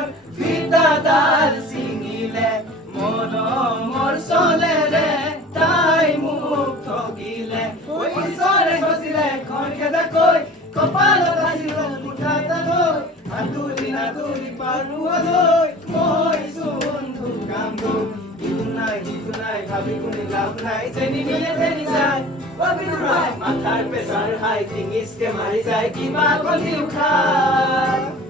মনৰ ফিতাডাল ছিঙিলে মৰমৰ চলেৰে তাই মোক ঠগিলে ঈশ্বৰে খচিলে খৰখেদাকৈ কপালত আছিল মুঠা এটালৈ আতুৰি নাতুৰি পাৰোলৈ মই চোন ঢুকামগৈ ইটো নাই ভাবি কোনে লাভ নাই যেনি মিলে তেনি যায় মাথাৰ প্ৰেছাৰ হাই টিঙিচকে মাৰি যায় কিবা কলি উঠাই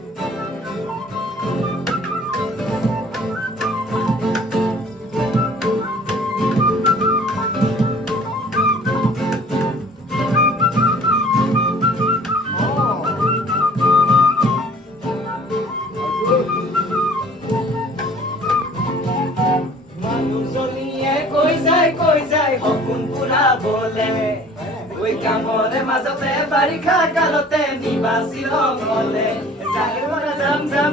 মানুহজনীয়ে কৈ যায় সপোন পুৰাবলে ঐ কামৰে মাজতে বাৰিষা কালতে নিবাচী ৰঙলে যাম